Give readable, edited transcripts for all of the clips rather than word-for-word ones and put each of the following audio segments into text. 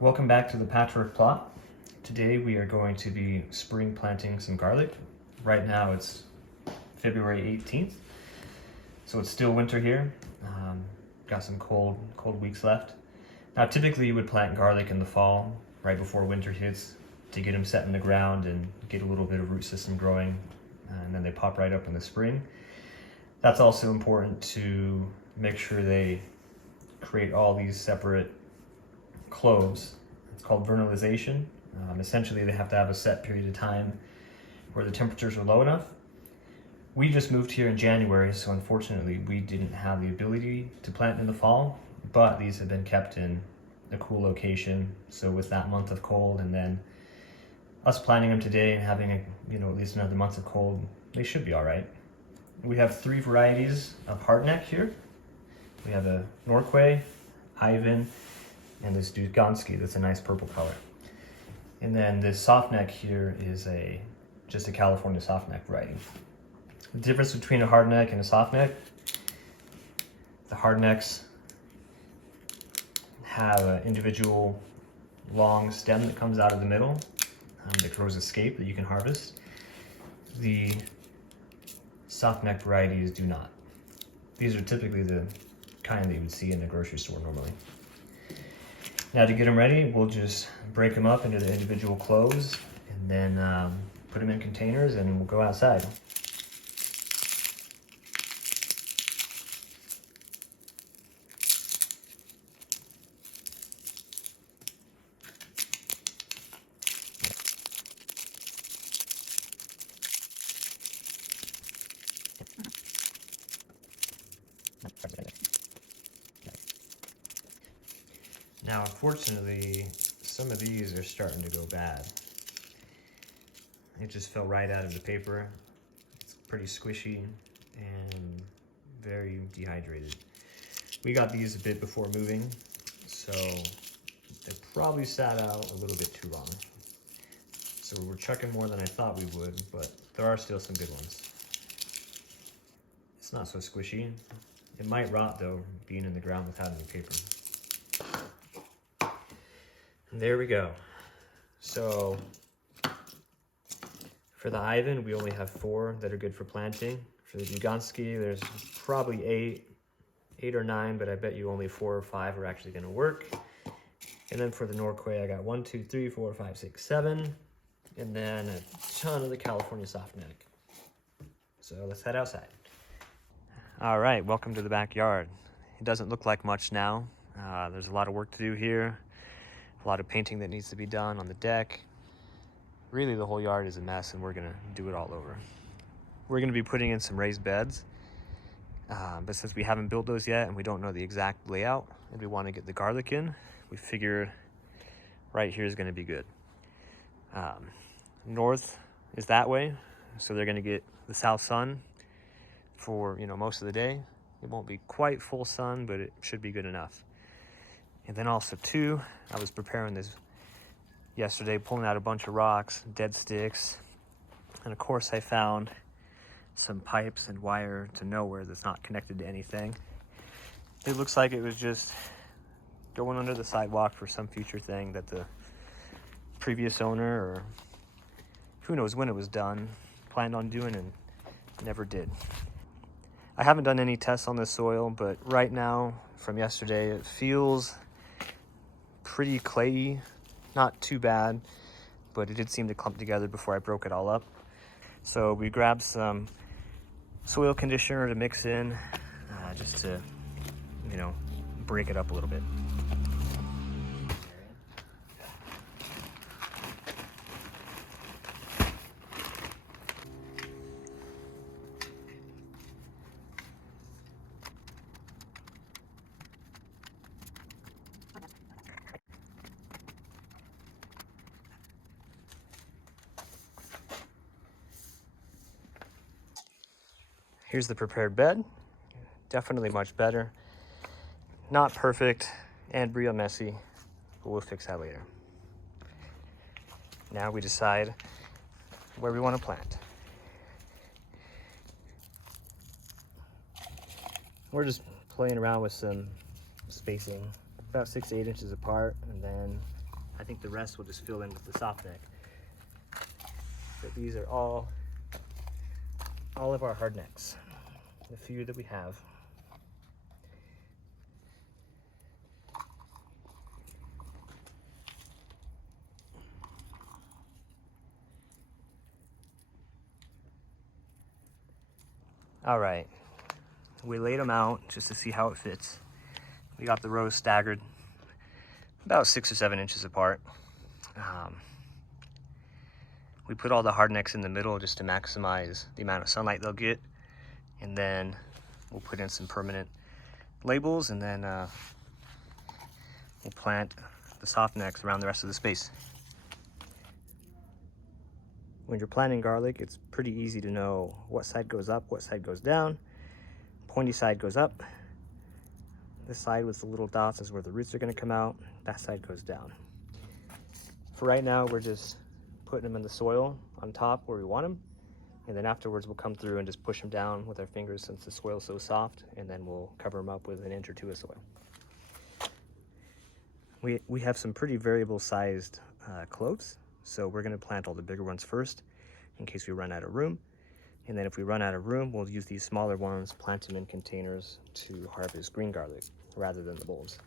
Welcome back to the patchwork plot. Today we are going to be spring planting some garlic. Right now it's February 18th, so it's still winter here. Got some cold weeks left. Now typically you would plant garlic in the fall, right before winter hits, to get them set in the ground and get a little bit of root system growing, and then they pop right up in the spring. That's also important to make sure they create all these separate cloves. It's called vernalization. Essentially they have to have a set period of time where the temperatures are low enough. We just moved here in January, so unfortunately we didn't have the ability to plant in the fall, but these have been kept in a cool location. So with that month of cold and then us planting them today and having at least another month of cold, they should be all right. We have three varieties of hardneck here. We have a Norquay, Ivan, and this Dugansky that's a nice purple color. And then this softneck here is just a California softneck variety. The difference between a hardneck and a softneck: the hardnecks have an individual long stem that comes out of the middle that grows a scape that you can harvest. The softneck varieties do not. These are typically the kind that you would see in the grocery store normally. Now to get them ready, we'll just break them up into the individual cloves and then put them in containers and we'll go outside. Now, unfortunately, some of these are starting to go bad. It just fell right out of the paper. It's pretty squishy and very dehydrated. We got these a bit before moving, so they probably sat out a little bit too long. So we're chucking more than I thought we would, but there are still some good ones. It's not so squishy. It might rot though, being in the ground without any paper. And there we go. So for the Ivan, we only have 4 that are good for planting. For the Dugansky, there's probably 8 or 9, but I bet you only 4 or 5 are actually gonna work. And then for the Norquay, I got 1, 2, 3, 4, 5, 6, 7, and then a ton of the California softneck. So let's head outside. All right, welcome to the backyard. It doesn't look like much now. There's a lot of work to do here. A lot of painting that needs to be done on the deck. Really, the whole yard is a mess and we're gonna do it all over. We're gonna be putting in some raised beds, but since we haven't built those yet and we don't know the exact layout and we wanna get the garlic in, we figure right here is gonna be good. North is that way, so they're gonna get the south sun for most of the day. It won't be quite full sun, but it should be good enough. And then also too, I was preparing this yesterday, pulling out a bunch of rocks, dead sticks, and of course I found some pipes and wire to nowhere that's not connected to anything. It looks like it was just going under the sidewalk for some future thing that the previous owner, or who knows when it was done, planned on doing and never did. I haven't done any tests on this soil, but right now from yesterday it feels pretty clayey, not too bad, but it did seem to clump together before I broke it all up. So we grabbed some soil conditioner to mix in, just to, break it up a little bit. Here's the prepared bed. Definitely much better. Not perfect and real messy, but we'll fix that later. Now we decide where we want to plant. We're just playing around with some spacing, about 6 to 8 inches apart, and then think the rest will just fill in with the soft neck. But these are all of our hard necks, the few that we have. All right, we laid them out just to see how it fits. We got the rows staggered about 6 or 7 inches apart. We put all the hard necks in the middle just to maximize the amount of sunlight they'll get. And then we'll put in some permanent labels, and then we'll plant the soft necks around the rest of the space. When you're planting garlic, it's pretty easy to know what side goes up, what side goes down. Pointy side goes up. This side with the little dots is where the roots are going to come out. That side goes down. For right now, we're just putting them in the soil on top where we want them. And then afterwards, we'll come through and just push them down with our fingers since the soil's so soft, and then we'll cover them up with an inch or two of soil. We have some pretty variable sized cloves, so we're going to plant all the bigger ones first in case we run out of room. And then if we run out of room, we'll use these smaller ones, plant them in containers to harvest green garlic rather than the bulbs.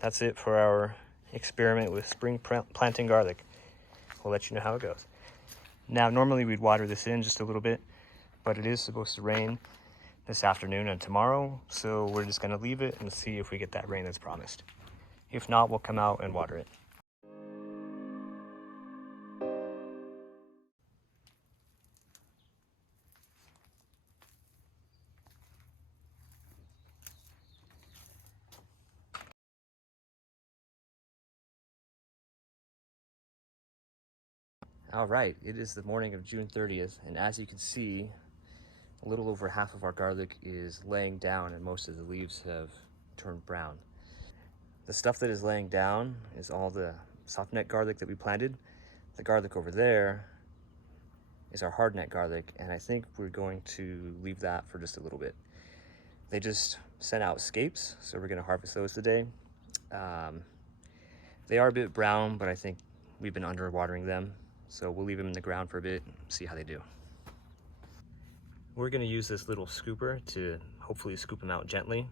That's it for our experiment with spring planting garlic. We'll let you know how it goes. Now, normally we'd water this in just a little bit, but it is supposed to rain this afternoon and tomorrow, so we're just gonna leave it and see if we get that rain that's promised. If not, we'll come out and water it. All right, it is the morning of June 30th, and as you can see, a little over half of our garlic is laying down and most of the leaves have turned brown. The stuff that is laying down is all the soft neck garlic that we planted. The garlic over there is our hard neck garlic, and I think we're going to leave that for just a little bit. They just sent out scapes, so we're gonna harvest those today. They are a bit brown, but I think we've been underwatering them, so we'll leave them in the ground for a bit, see how they do. We're gonna use this little scooper to hopefully scoop them out gently.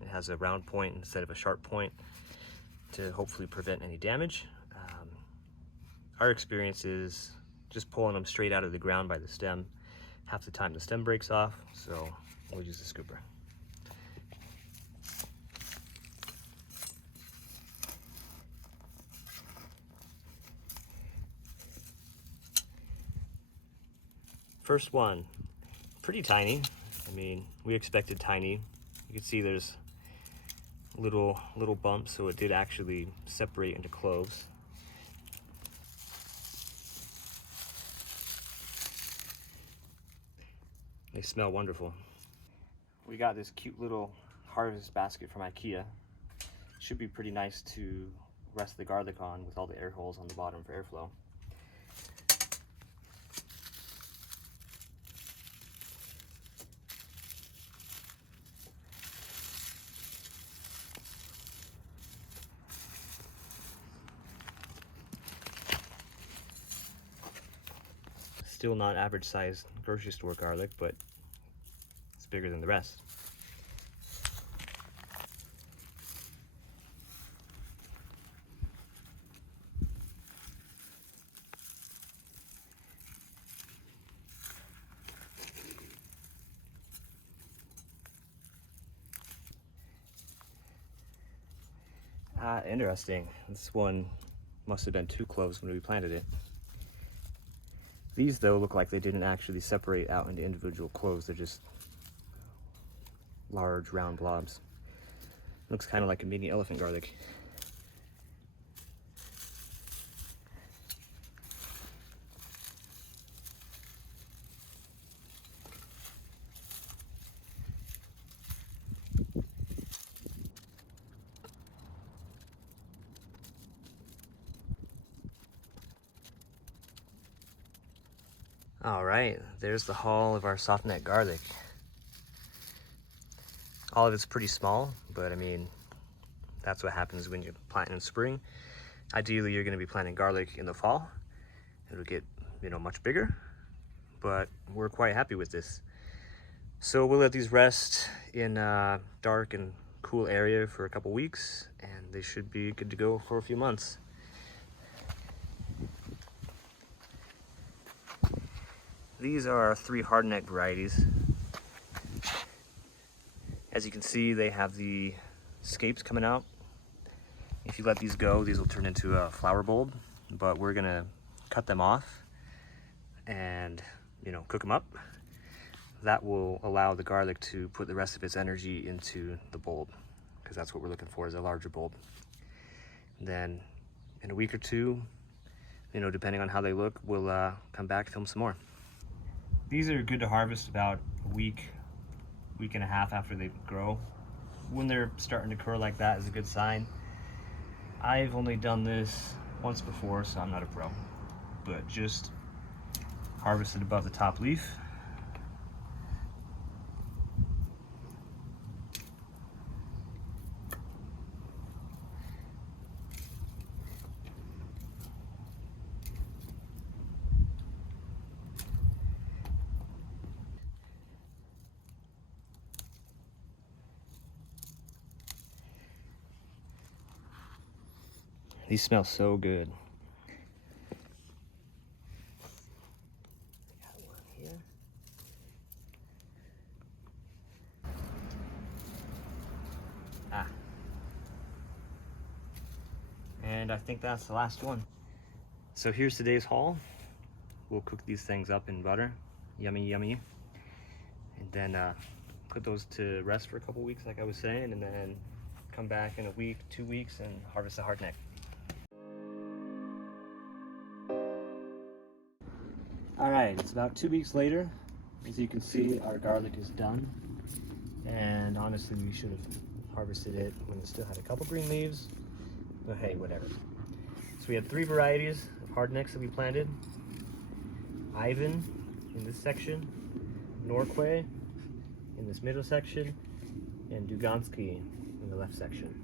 It has a round point instead of a sharp point to hopefully prevent any damage. Our experience is just pulling them straight out of the ground by the stem. Half the time the stem breaks off, so we'll use the scooper. First one, pretty tiny. I mean, we expected tiny. You can see there's little bumps, so it did actually separate into cloves. They smell wonderful. We got this cute little harvest basket from IKEA. Should be pretty nice to rest the garlic on with all the air holes on the bottom for airflow. Still not average size grocery store garlic, but it's bigger than the rest. Interesting. This one must have been 2 cloves when we planted it. These though look like they didn't actually separate out into individual cloves. They're just large round blobs. Looks kind of like a mini elephant garlic. All right, there's the haul of our soft neck garlic. All of it's pretty small, but I mean, that's what happens when you plant in spring. Ideally, you're gonna be planting garlic in the fall. It'll get, much bigger, but we're quite happy with this. So we'll let these rest in a dark and cool area for a couple weeks, and they should be good to go for a few months. These are our 3 hardneck varieties. As you can see, they have the scapes coming out. If you let these go, these will turn into a flower bulb, but we're gonna cut them off and, cook them up. That will allow the garlic to put the rest of its energy into the bulb, because that's what we're looking for, is a larger bulb. And then in a week or two, depending on how they look, we'll come back, film some more. These are good to harvest about a week and a half after they grow. When they're starting to curl like that is a good sign. I've only done this once before, so I'm not a pro, but just harvest it above the top leaf. These smell so good. Got one here. And I think that's the last one. So here's today's haul. We'll cook these things up in butter. Yummy, yummy. And then put those to rest for a couple weeks, like I was saying, and then come back in a week, 2 weeks, and harvest the hardneck. All right, it's about 2 weeks later. As you can see, our garlic is done. And honestly, we should have harvested it when it still had a couple green leaves, but hey, whatever. So we had 3 varieties of hardnecks that we planted. Ivan in this section, Norquay in this middle section, and Dugansky in the left section.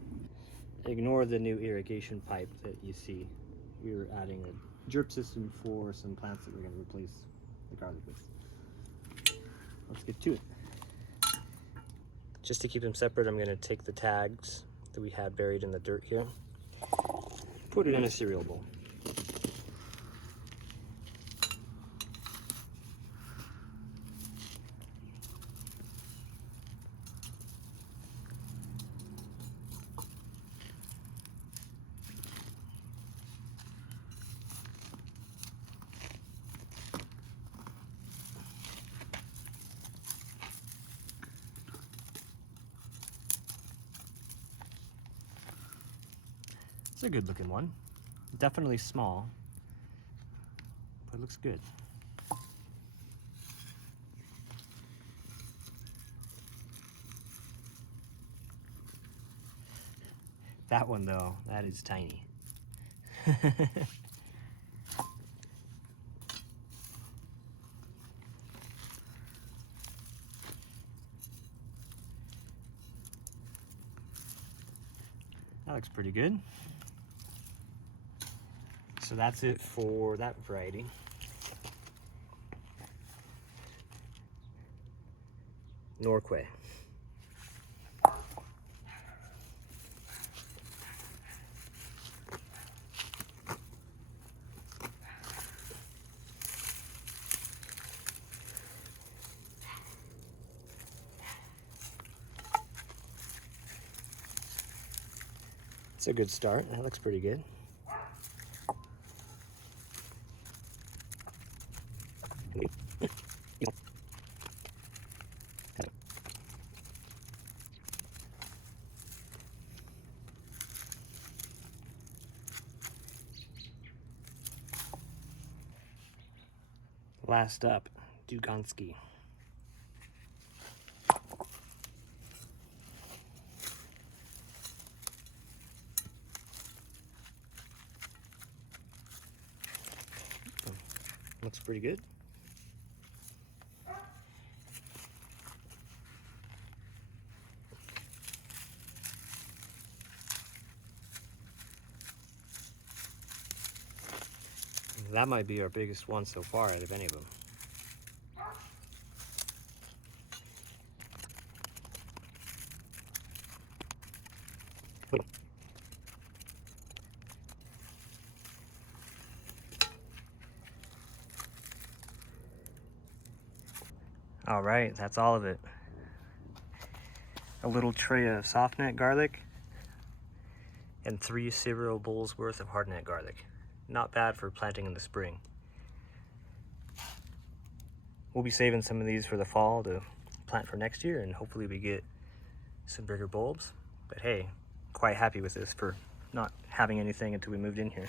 Ignore the new irrigation pipe that you see. We were adding a drip system for some plants that we're going to replace the garlic with. Let's get to it. Just to keep them separate, I'm going to take the tags that we had buried in the dirt here, put it in a cereal bowl. It's a good looking one. Definitely small, but it looks good. That one though, that is tiny. That looks pretty good. So that's it for that variety. Norquay. It's a good start. That looks pretty good. Last up, Dugansky. Looks pretty good. That might be our biggest one so far out of any of them. All right, that's all of it. A little tray of soft net garlic and 3 cereal bowls worth of hard net garlic. Not bad for planting in the spring. We'll be saving some of these for the fall to plant for next year, and hopefully we get some bigger bulbs. But hey, quite happy with this for not having anything until we moved in here.